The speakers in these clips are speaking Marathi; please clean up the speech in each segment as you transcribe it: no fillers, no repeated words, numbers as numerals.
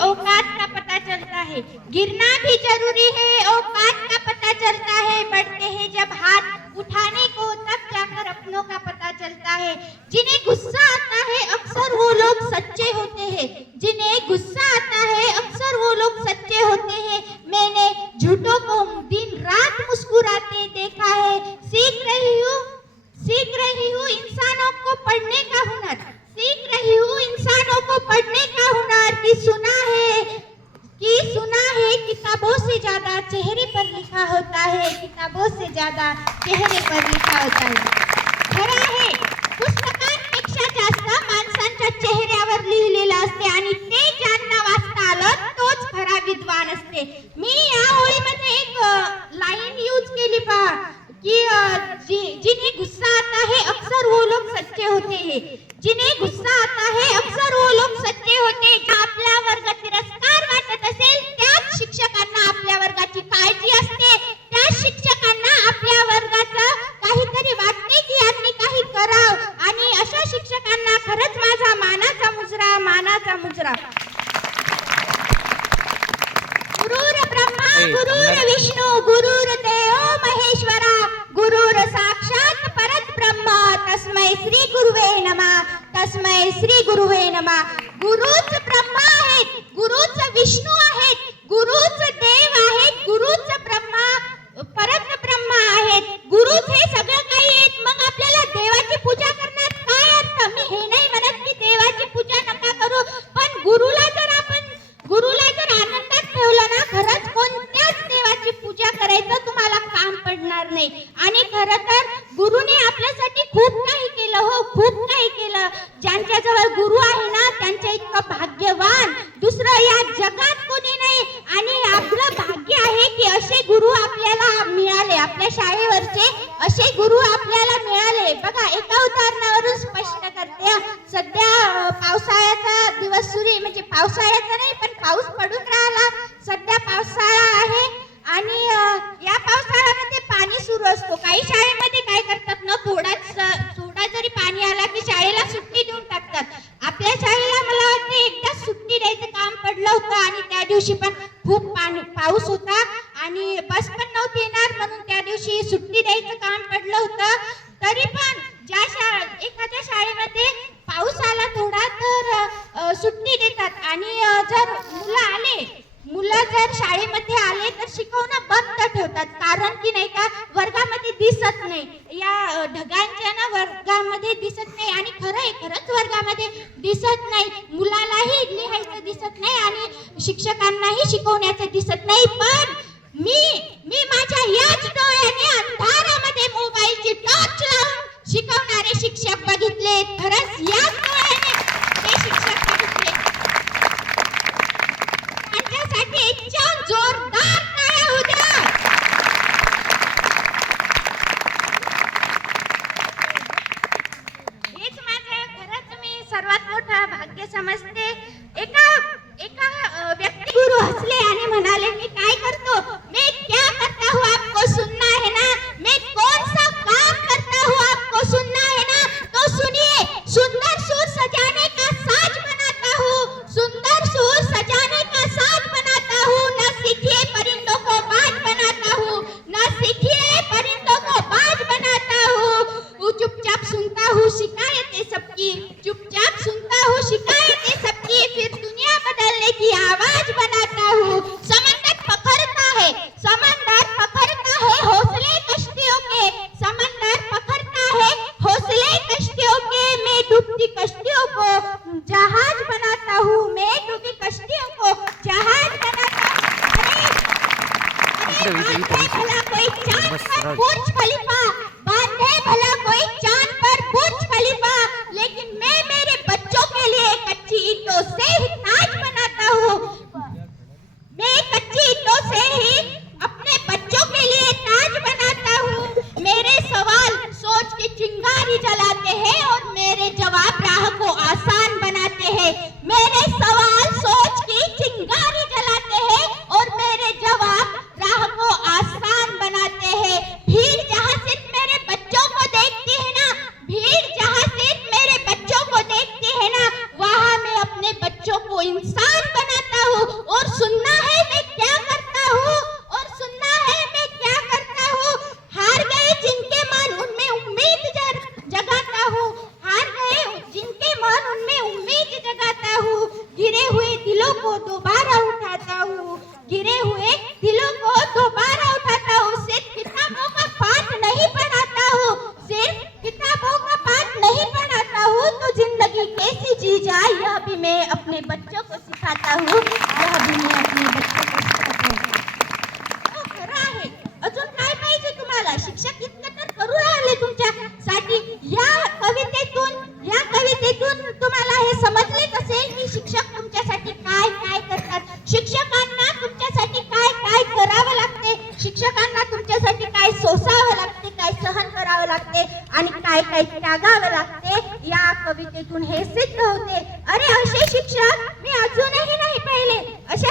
औकात का पता चलता है, गिरना भी जरूरी है, औकात का पता चलता है, बढ़ते हैं जब हाथ उठाने को तब जाकर अपनों का पता चलता है। जिन्हें गुस्सा आता है अक्सर वो लोग सच्चे होते हैं, जिन्हें गुस्सा आता है अक्सर वो लोग सच्चे होते हैं। मैंने झूठों को दिन रात मुस्कुराते देखा है। सीख रही हूँ इंसानों को पढ़ने का हुनर, सीख रही हूँ इंसानों को पढ़ने का हुनर। सुना है किताबों से ज्यादा चेहरे पर लिखा होता है, किताबों से ज्यादा चेहरे पर लिखा होता है। खरं आहे, पुस्तकांपेक्षा जास्त माणसांच्या चेहऱ्यावर लिहिलेलं असते आणि ते ज्यांना वाचता आलं तोच खरा विद्वान असते। मी या ओळीमध्ये एक लाईन यूज केली पहा कि जिन्हें गुस्सा आता है अक्सर वो लोग सच्चे होते हैं, जिन्हें गुस्सा आता है अक्सर वो लोग सच्चे होते हैं। आपल्या वर्गात तिरस्कार वाटत असेल त्याच शिक्षकांना आपल्या वर्गाची काळजी असते, त्याच शिक्षकांना आपल्या वर्गाचं काहीतरी वाटते की यांनी काही करावं आणि अशा शिक्षकांना खरंच माझा मानाचा मुजरा, मानाचा मुजरा। गुरुर ब्रह्मा गुरुर विष्णू गुरुर्देव महेश्वरा, गुरुर साक्षात परब्रह्म, तस्मै श्री गुरुवे नमः, तस्मै श्री गुरुवे नमः। गुरुच ब्रह्मा आहेत, गुरुच विष्णू आहेत, गुरुच देव आहेत, गुरुच ब्रह्मा परब्रह्म आहेत, गुरुच हे सगळं काही आहेत। मग आपल्याला देवाची पूजा करण्यात काय अर्थ? मी हे नाही म्हणत की देवाची पूजा नका करू, पण गुरुला जर आनंदात ठेवलं ना, खरंच कोणत्याच देवाची पूजा करायचं तुम्हाला काम पडणार नाही। आणि खरं तर गुरुने आपल्यासाठी खूप काही केलं, हो खूप काही केलं। ज्यांच्याजवळ गुरु आहे ना त्यांच्या इतकं भाग्यवान दुसरं या जगात कोणी नाही। आणि आपलं भाग्य आहे की असे गुरु आपल्याला मिळाले, आपल्या शाळेवरचे असे गुरु आपल्याला मिळाले। बघा एका उदाहरणावरून स्पष्ट करते। सध्या पावसाळ्याचा दिवस सुरू आहे, म्हणजे पावसाळ्याचा नाही पण पाऊस पडून राहिला, सध्या पावसाळा आहे आणि या पावसाळ्यामध्ये पाणी सुरू असतो। काही शाळेमध्ये काय करतात ना, थोडा जरी पाणी आला की शाळेला सुट्टी देऊन टाकतात। आपल्या शाळेला मला वाटते एकदा सुट्टी द्यायचं काम पडलं होतं आणि त्या दिवशी पण खूप पाऊस होता आणि बस पण नव्हती येणार म्हणून त्या दिवशी सुट्टी द्यायचं काम पडलं होतं। तरी पण एखाद्या शाळेमध्ये पाऊस आला थोडा तर सुट्टी देतात आणि जर मुलं जर शाळेमध्ये आले तर शिकवणं बंद ठेवतात, कारण की नाही का वर्गामध्ये दिसत नाही, या ढगांच्या ना वर्गामध्ये दिसत नाही। आणि खरंच वर्गामध्ये दिसत नाही, मुलालाही लिहायचं दिसत नाही आणि शिक्षकांनाही शिकवण्याचं दिसत नाही। पण मी माझ्या याच डोळ्याने अंधारामध्ये मोबाईलची टॉर्च लावून शिकवणारे शिक्षक बघितले, खरंच याच डोळ्याने ते शिक्षक बघितले। त्यांच्यासाठी इच्छा जोरदार टाळ्या होऊ द्या। हेच माझं खरंच मी सर्वात मोठं भाग्य समजते। एका व्यक्ती गुरु हसले आणि म्हणाले, मी काय करतो, मैं क्या करता हूँ आपको सुनना है ना, मैं कौन सा काम करता हूँ आपको सुनना है ना, तो सुनिए। सुंदर सुर सजाने का साज बनाता हूँ, सुंदर सुर सजाने का साज बनाता हूँ, न सीखिए परिंदों को बाज बनाता हूँ, न सीखिए परिंदों को बाज बनाता हूँ। चुपचाप सुनता हूँ शिकायतें सबकी, चुपचाप सुनता हूँ शिकायतें सबकी, फिर दुनिया बदलने की आवाज बनाता हूँ। समंदर पकड़ता है हौसले कश्तियों के, समंदर पकड़ता है हौसले कश्तियों के, मैं डूबती कश्तियों को जहाज बनाता हूँ, मैं डूबती कश्तियों को जहाज बनाता हूँ। भला कोई चांद पर बुर्ज खलीफा, बांधे भला कोई चांद पर बुर्ज खलीफा, लेकिन मैं मेरे बच्चों के लिए कच्ची ईंटों से ही ताज बनाता हूँ। मैं कच्ची ईंटों से ही अपने बच्चों के लिए ताज बनाता हूँ। मेरे सवाल सोच की चिंगारी जलाते हैं और मेरे जवाब राह को आसान बनाते हैं। मेरे सवाल सोच की चिंगारी जलाते हैं और मेरे जवाब राह को आसान बनाते हैं। भीड़ बनाता हूँ, और सुनना है मैं क्या करता हूँ, और सुनना है मैं क्या करता हूँ। हार गए जिनके मन उनमें उम्मीद जगाता हूँ, हार गए जिनके मन उनमें उम्मीद जगाता हूँ। गिरे हुए दिलों को दोबारा उठाता हूँ, गिरे हुए दिलों को दोबारा उठाता हूँ। सिर्फ किताबों का पाठ नहीं पढ़ाता हूँ, सिर्फ किताबों का पाठ नहीं पढ़ाता हूँ, तो जिंदगी कैसी जी जाए यह भी मैं अपने बच्चों को सिखाता हूँ, यह भी मैं अपने बच्चों को सिखाता हूँ. हो, खरं आहे. अजून काय पाहिजे तुम्हाला? शिक्षक इतकं तर करू राहिले तुमच्यासाठी. या कवितेतून तुम्हाला हे समजलेच असेल की शिक्षक तुमच्यासाठी काय काय करतात. शिक्षकांना तुमच्यासाठी काय काय करावं लागते, शिक्षकांना तुमच्यासाठी काय सोसावं लागते, काय सहन करावं लागते आणि काय काय त्यागावं लागते. या कवितेतून हे सिद्ध होते. अरे असे शिक्षक मी अजूनही नाही पाहिले. अशा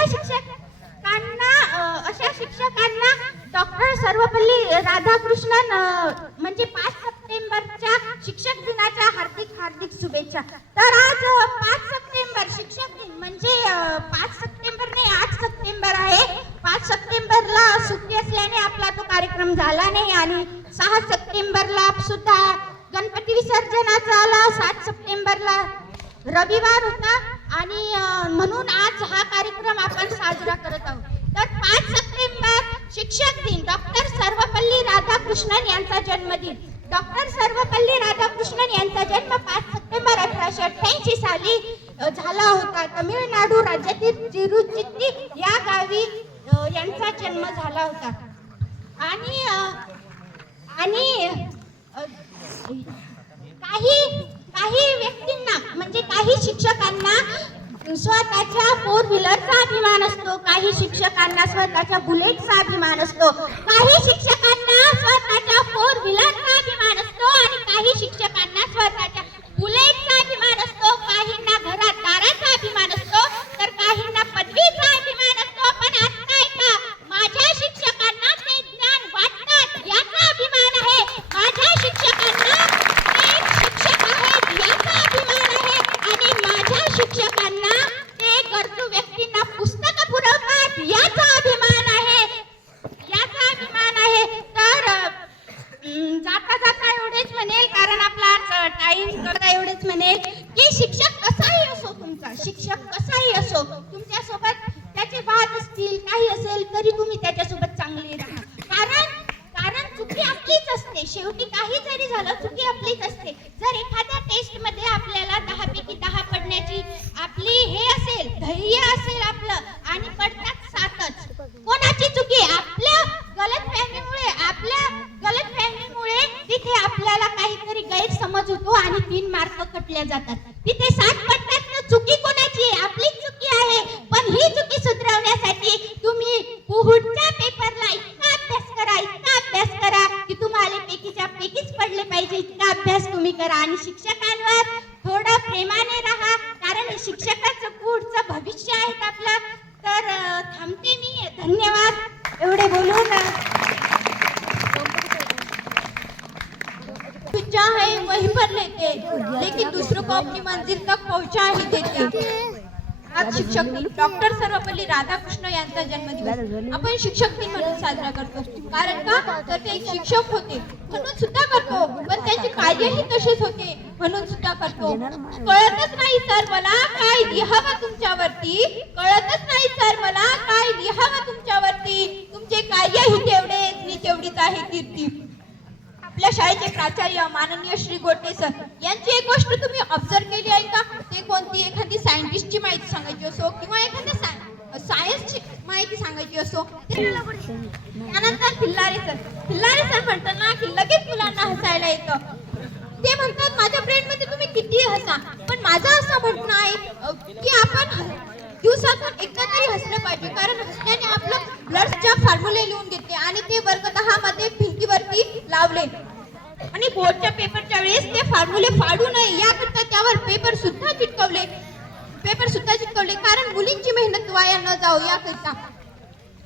शिक्षकांना डॉक्टर सर्वपल्ली राधाकृष्णन म्हणजे 5 सप्टेंबरच्या शिक्षक दिनाच्या हार्दिक हार्दिक शुभेच्छा. तर आज 5 सप्टेंबर शिक्षक दिन म्हणजे 5 सप्टेंबर नाही, 8 सप्टेंबर आहे. 5 सप्टेंबरला सुट्टी असल्याने आपला तो कार्यक्रम झाला नाही आणि 6 सप्टेंबरला सुद्धा गणपती विसर्जनाचा आला. 7 सप्टेंबरला रविवार होता आणि म्हणून आज हा कार्यक्रम आपण साजरा करत आहोत. तर 5 सप्टेंबर शिक्षक दिन, डॉक्टर सर्वपल्ली राधाकृष्णन यांचा जन्मदिन. डॉक्टर सर्वपल्ली राधाकृष्णन यांचा जन्म 5 सप्टेंबर 1888 साली झाला होता. तमिळनाडू राज्यातील तिरुचित्ती या गावी यांचा जन्म झाला होता. आणि काही व्यक्तींना म्हणजे काही शिक्षकांना स्वतःच्या 4 व्हीलरचा अभिमान असतो, काही शिक्षकांना स्वतःच्या बुलेटचा अभिमान असतो, काही शिक्षकांना स्वतःच्या 4 व्हीलरचा अभिमान असतो आणि काही शिक्षकांना स्वतःच्या बुलेटचा अभिमान असतो. काहींना घरात दाराचा अभिमान असतो तर काहींना पदवीचा अभिमान असतो. पण आता ऐका, माझ्या शिक्षकांना ते ज्ञान वाटतात याचा अभिमान आहे. माझ्या शिक्षकांना ते शिक्षक आहेत याचा अभिमान आहे आणि माझ्या शिक्षकांना ते गरजू व्यक्तींना पुस्तकं पुरवतात याचा अभिमान आहे, याचा अभिमान आहे. तर जाता जाता एवढेच म्हणेल, कारण आपला टाइम करता एवढेच म्हणेल की शिक्षक कसाही असो, तुमचा शिक्षक कसाही असो, तुमच्यासोबत त्याचे वाद असतील काही असेल तरी तुम्ही त्याच्यासोबत चांगले राहा. कारण चुकी आपलीच असते. शेवटी काही जरी झालं चुकी आपलीच असते. जर एखाद्या टेस्ट मध्ये आपल्याला 10 पैकी 10 पडण्याची आपली हे असेल, धैर्य असेल आपलं आणि पडतात 7च, कोणाची चुकी? आपल्या गलतफहमीमुळे तिथे आपल्याला काहीतरी गैरसमज होतो आणि 3 मार्क कटले जातात. तिथे 7 पडतात ना, चुकी कोणाची आहे? आपलीच चुकी आहे. पण ही चुकी सुधारवण्यासाठी तुम्ही पुढच्या पेपरला इतका अभ्यास करा की तुम्हाला पैकीच्या पैकीच पडले पाहिजे. इतका अभ्यास तुम्ही करा आणि शिक्षकांवर थोडं प्रेमाने राहा, कारण शिक्षकाचं पुढचं भविष्य आहे आपलं. तर थांबते मी. धन्यवाद. एवढे बोलून चाहे वहीं पर लेते लेकिन दूसरों को अपनी मंजिल तक पहुंचा ही देते. आज शिक्षक दिन, डॉक्टर सर्वपल्ली राधाकृष्ण यांचा जन्मदिवस आपण शिक्षक दिन म्हणून साजरा करतो. कारण का तर ते एक शिक्षक होते म्हणून सुद्धा करतो, पण त्यांचे कार्यही तसेच होते म्हणून सुद्धा करतो. कळतच नाही सर मला काय लिहावं तुमच्यावरती, कळतच नाही सर मला काय लिहावं तुमच्यावरती. तुमचे कार्यही तेवढेच मी तेवढीच आहे कीर्ती. आपल्या शाळेचे प्राचार्य माननीय श्री गोटे सर यांची एक गोष्ट तुम्ही ऑब्झर्व केली आहे का? ते कोणती एखादी सायंटिस्टची माहिती सांगायची असो किंवा एखाद्या सायन्सची माहिती सांगायची असो, त्यानंतर खिल्लारे सर म्हणतात ना की लगेच मुलांना हसायला येतं. ते म्हणतात माझ्या ब्रेनमध्ये तुम्ही किती हसा, पण माझं असं म्हणणं आहे की आपण दिवसातून एकदा तरी हसलं पाहिजे, कारण हसल्याने आपलं ब्लडच्या फॉर्म्युले लिहून घेतले आणि ते वर्ग 10 मध्ये भिंतीवरती लावले आणि बोर्डच्या पेपरच्या वेळेस ते फॉर्म्युले फाडू नये याकरता त्यावर पेपर सुद्धा चिटकवले, कारण मुलींची मेहनत वाया न जाऊ याकरता.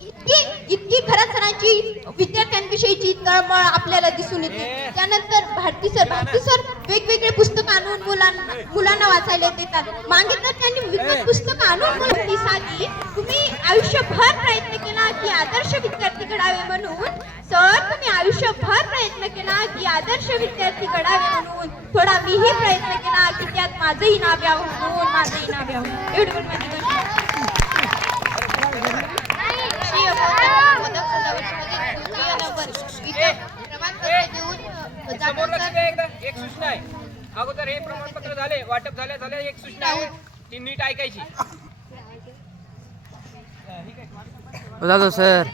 इतकी खरंच सरांची विद्यार्थ्यांविषयीची तळमळ आपल्याला दिसून येते. त्यानंतर भारती सर वेगवेगळे पुस्तक आणून मुलांना वाचायला देतात. मागे तर त्यांनी विविध पुस्तकं आणून मुलांसाठी तुम्ही आयुष्यभर प्रयत्न केला की आदर्श विद्यार्थी घडावे म्हणून. सर तुम्ही आयुष्यभर प्रयत्न केला की आदर्श विद्यार्थी घडावे म्हणून. थोडा मीही प्रयत्न केला की त्यात माझंही नाव यावं म्हणून, माझंही नाव यावं. एवढी पण माझी गोष्ट. एक सूचना आहे. अगोदर हे प्रमाणपत्र झाले, वाटप झाले एक सूचना आहे ती नीट ऐकायची. जाधव सर